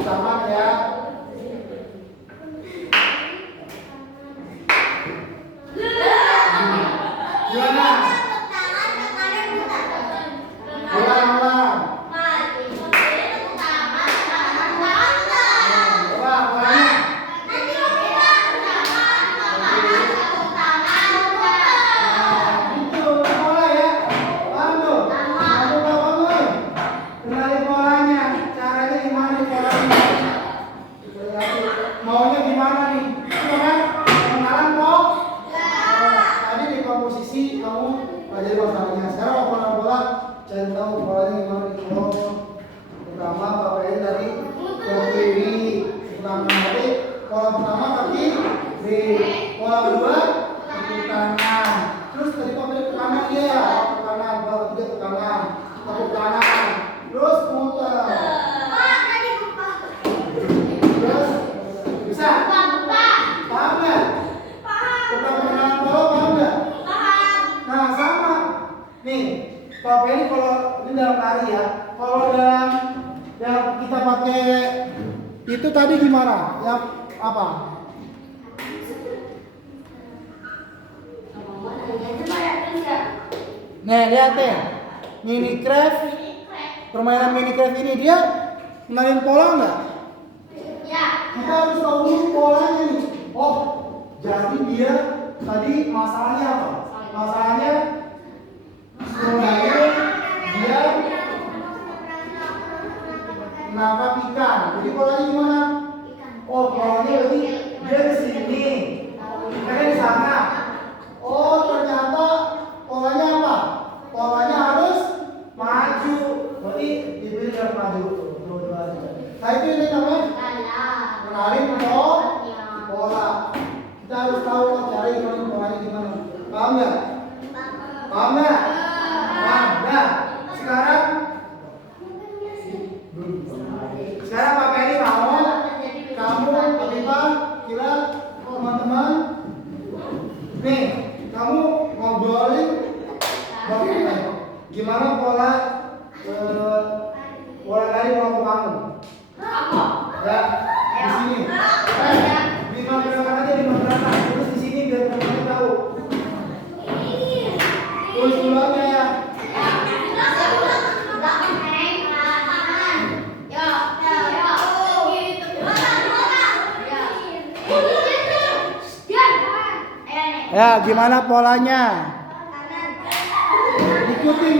pertama ya. Gimana? Ulang. Coba polanya. Itu pola ya. Paham tuh? Kamu bangun. Kenalin polanya. Caranya gimana nih polanya? Maunya gimana nih? Itu kan pengenalan kok. Tadi di komposisi kamu pelajari masalahnya. Sekarang pola cari tahu polanya gimana nih. Pertama Pak Peri tadi ke kiri. Tadi pola pertama kaki B. Pola kedua tepuk tangan. Terus tadi Pak Peri ke kanan ya. Ke kanan. Pola ketiga ke kanan. Tepuk kanan. Terus muter. Terus bisa? Paham nggak? Tentang pengenalan pola paham nggak? Nah sama. Nih, Pak Peri kalau ini dalam tari ya. Kalau dalam yang kita pakai itu tadi gimana? Yang apa? Nih lihat deh, Minecraft, permainan Minecraft ini dia kenalin pola nggak? Kita harus tahu dulu polanya nih. Oh, jadi dia tadi masalahnya apa? Masalahnya sebenarnya dia menangkap ikan. Jadi polanya gimana? Oh, polanya berarti dia di sini, ikannya di sana. Oh, ternyata polanya apa? Polanya harus maju. Berarti dipilih harus maju. Dua-duanya. Nah itu ini namanya kenalin pola. Kita harus tahu cara kenalin polanya gimana. Paham nggak? Paham nggak? Nah, sekarang Pak Peri mau kamu terlibat kira teman-teman. Nih, kamu ngobrolin gimana pola tadi kelompok kamu. Ya, di sini. Lima gerakan aja 5 gerakan. Terus di sini biar teman-teman tahu. Tulis dulu aja ya. Ya, gimana polanya? Ikutin.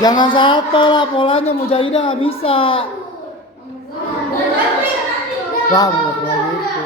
Jangan satu lah polanya, Mujahidah nggak bisa. Wah, nggak gitu.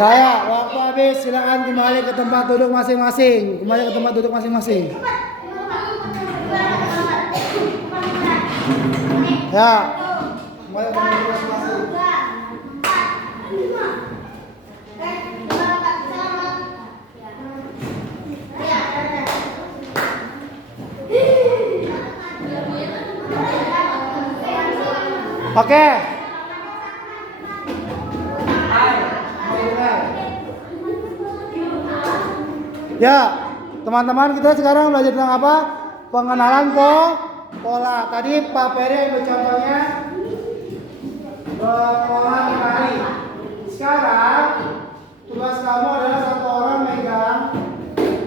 Daya, waktu habis, silakan kembali ke tempat duduk masing-masing. Kembali ke tempat duduk masing-masing. Ya, kembali ke tempat duduk masing-masing. Oke. Ya, teman-teman kita sekarang belajar tentang apa? Pengenalan pola. Tadi Pak Peri ambil contohnya pola menari. Sekarang tugas kamu adalah satu orang megang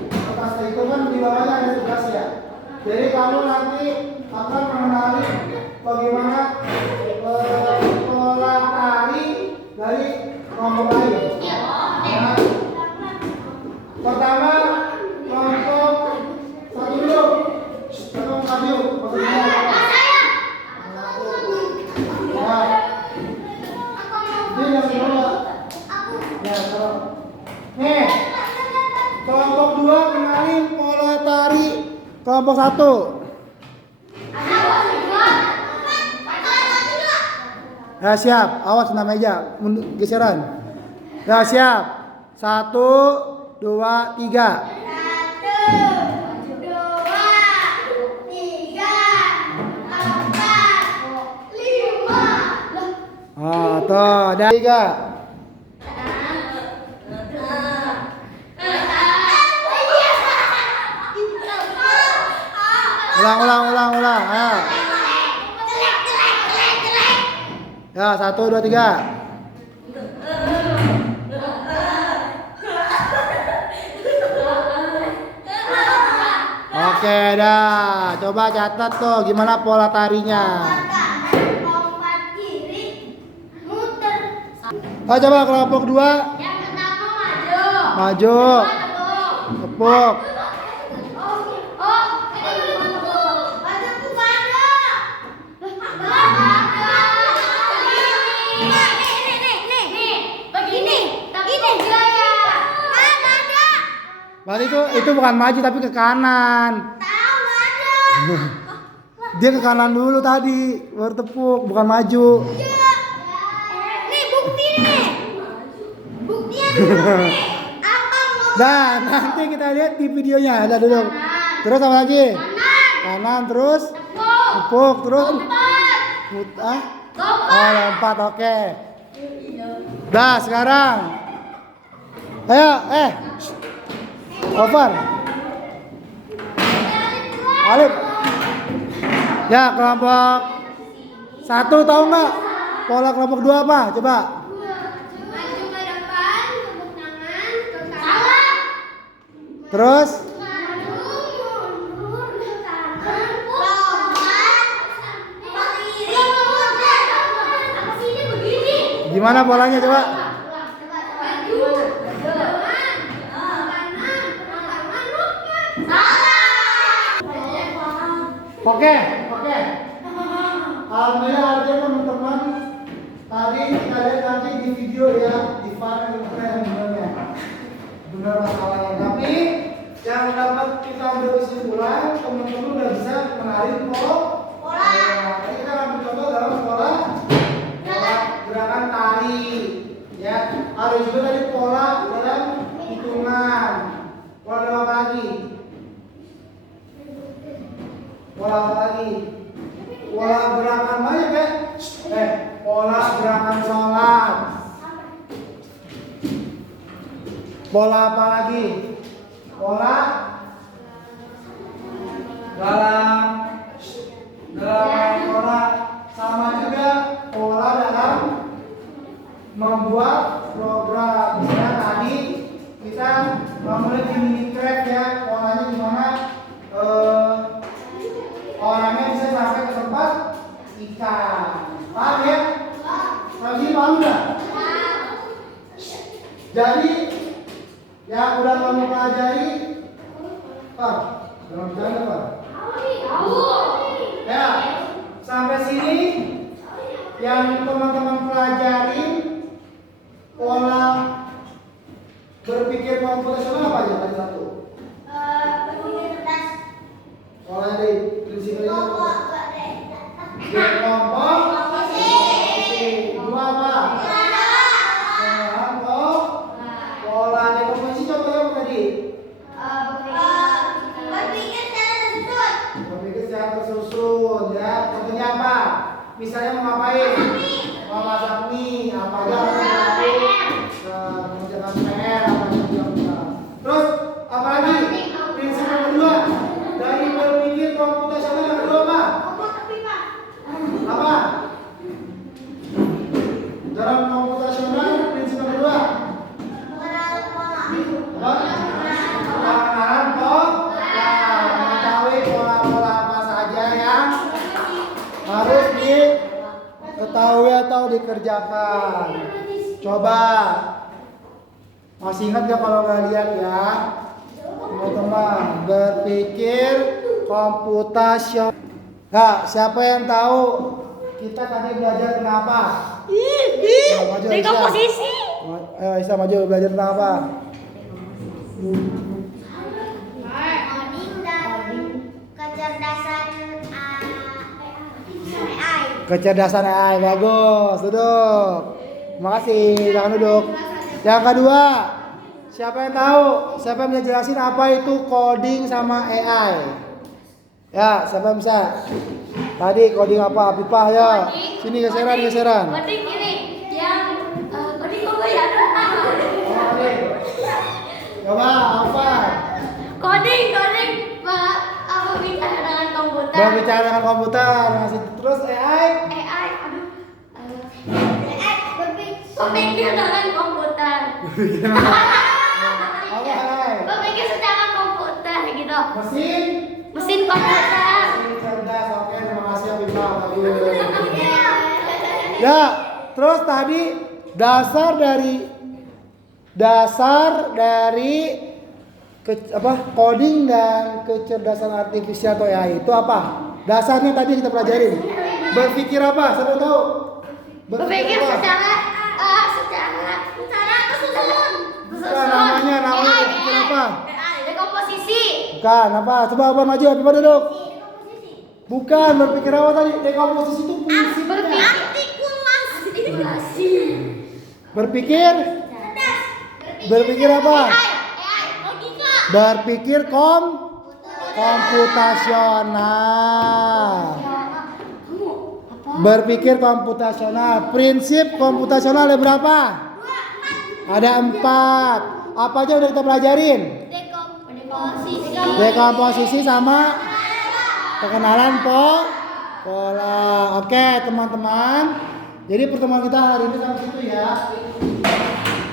kertas itu kan di bawahnya ada tugas ya. Jadi kamu nanti akan mengenali bagaimana pola tari dari kelompok lain. Ya. Pertama kelompok satu dulu. Kelompok satu. Ya. Ini yang kedua. Ya, kalau. Nih. Kelompok 2 kenalin pola tari kelompok 1. Ya siap, awas kena meja, geseran. Ya siap, 1, 2, 3. 1, 2, 3. Oh, tuh, ada 3. Ulang. Ayo. Ya, 1, 2, 3. Oke dah, coba catat tuh gimana pola tarinya. Oh, coba kelompok 2. Yang pertama Maju. Tepuk. Berarti itu bukan maju tapi ke kanan. Dia ke kanan dulu tadi, baru tepuk, bukan maju. Nih bukti nih. Buktinya Dan nanti kita lihat di videonya. Ada dulu. Terus apa lagi? Kanan terus. Tepuk terus. Lompat, oke. Dah sekarang. Ayo, over. Alif. Ya, kelompok 1 tahu nggak? Pola kelompok 2 apa? Coba. maju ke depan, tepuk tangan, ke kanan. Terus Maju, mundur, ke kanan, lompat, ke kiri, mundur. Apa sih ini begini? gimana polanya coba? Maju, kanan, lompat. Salah. Oke. Alhamdulillah artinya teman-teman tadi kita lihat nanti di video ya di file yang benar masalahnya. Tapi yang dapat kita ambil kesimpulan teman-teman udah bisa mengenalin pola. Jadi kita akan mencoba dalam pola gerakan tari. Ya, ada juga tadi pola dalam hitungan. Pola apa lagi? Pola gerakan banyak ya? Pola gerakan sholat. Pola apa lagi? Pola dalam pola sama juga pola dalam membuat program. Misalnya tadi kita memulai di Minecraft ya, polanya gimana? Orangnya bisa sampai ke tempat ikan. Paham ya? Paham nggak? Jadi yang udah kamu pelajari, Pak, jangan bercanda Pak. Ya, sampai sini yang teman-teman pelajari pola Berpikir komputasional apa aja tadi satu? Berpikir cerdas. Kalau dari prinsipnya Kelompok. dekomposisi. Dua apa? Pola dekomposisi contohnya apa tadi? Berpikir secara tersusun. Berpikir secara tersusun ya. Contohnya apa? Misalnya mau ngapain? Mau masak mie, apa aja harus dilakukan? Mengerjakan PR, apa aja dilakukan. Terus apa lagi? Prinsip yang kedua dari berpikir komputasional yang kedua apa? Apa? Dalam komputasional prinsip yang kedua pengenalan pola, mengetahui pola-pola apa saja yang harus diketahui atau dikerjakan. Coba masih ingat gak kalau nggak lihat ya teman-teman, berpikir komputasional. Nah, siapa yang tahu kita tadi belajar kenapa? Dekomposisi. Ayo Isa maju, belajar kenapa? Coding dan kecerdasan AI. Kecerdasan AI, bagus, duduk. Terima kasih, jangan duduk. Yang kedua, siapa yang tahu? Siapa yang bisa jelasin apa itu coding sama AI? Ya, siapa yang bisa? Tadi coding apa? Pipah ya. Sini geseran. Coding ini yang coding kok ya? Coba apa? Coding apa bicara dengan komputer? Berbicara dengan komputer, masih terus AI. AI, aduh. Berpikir Pemikir dengan komputer. Apa AI? Pemikir secara komputer gitu. Mesin Komputer. cerdas. Oke, terima kasih ya Pipah. Ya, terus tadi dasar dari coding dan kecerdasan artifisial atau AI itu apa? Dasarnya tadi kita pelajarin. Berpikir apa? Siapa tahu? Berpikir apa? secara tersusun. Bukan, namanya berpikir apa? Dekomposisi. Bukan, apa? Coba apa maju, Pipah duduk. Bukan, berpikir apa tadi? Dekomposisi itu prinsipnya. Artikulasi. Berpikir apa? AI. Logika. Berpikir komputasional. Berpikir komputasional. Prinsip komputasional ada berapa? Ada 4. Apa aja udah kita pelajarin? Dekomposisi sama pengenalan pola. Oke, teman-teman. Jadi pertemuan kita hari ini sampai situ ya.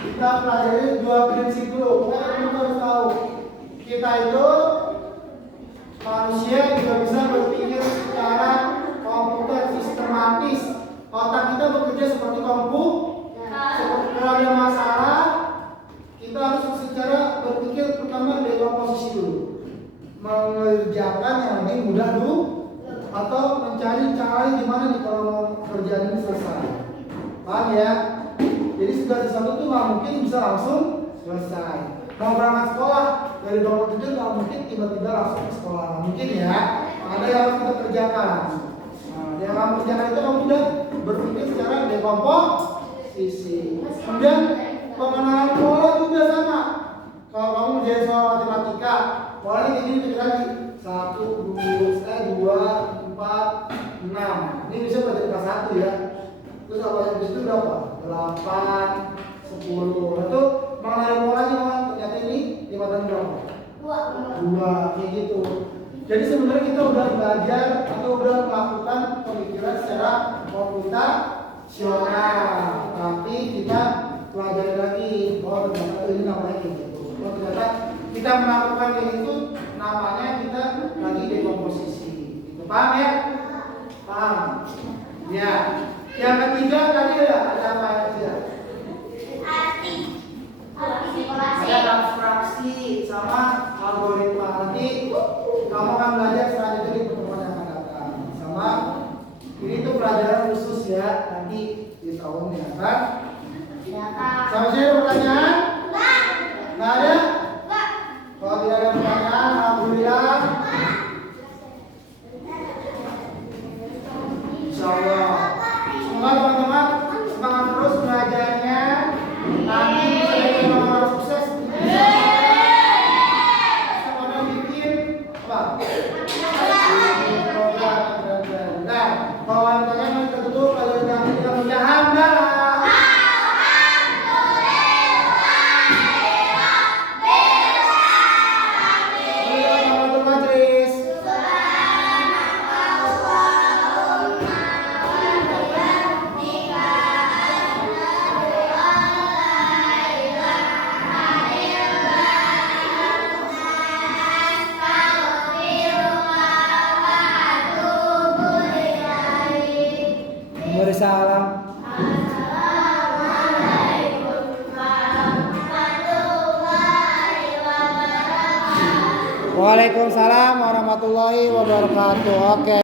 Kita pelajari 2 prinsip dulu. Pokoknya kita harus tahu. Kita itu manusia juga bisa berpikir secara komputer sistematis. Otak kita bekerja seperti kalau ada masalah, kita harus secara berpikir pertama dekomposisi dulu. Mengerjakan yang lebih mudah dulu atau mencari cara gimana nih kalau mau kerjaan ini selesai. Paham ya? Jadi segala sesuatu tuh nggak mungkin bisa langsung selesai. Mau berangkat sekolah dari bangun tidur nggak mungkin tiba-tiba langsung ke sekolah. Nggak mungkin ya. Ada yang harus kita kerjakan. Nah, yang kamu kerjakan itu kamu udah berpikir secara dekomposisi. Kemudian pengenalan pola juga sama. Kalau kamu menjadi soal matematika, polanya kayak gini lagi. 1, 2, 4, 6. Ini bisa pada kelas 1 ya. Terus apa yang itu berapa? 8, 10. Itu mengenai polanya kan ternyata ini 5 dan berapa? 2, kayak gitu. Jadi sebenarnya kita udah belajar atau udah melakukan pemikiran secara komputasional, tapi kita pelajari lagi. Oh ternyata ini namanya kayak gitu. Oh ternyata kita melakukan kayak gitu namanya kita lagi dekomposisi. Gitu. Paham ya? Paham? Ya. Yang ketiga tadi ada apa aja? Ada abstraksi sama algoritma. Nanti kamu akan belajar selanjutnya di pertemuan yang akan datang. Sama ini tuh pelajaran khusus ya nanti di tahun yang akan. Sampai sini ada pertanyaan? Waalaikumsalam warahmatullahi wabarakatuh. Oke.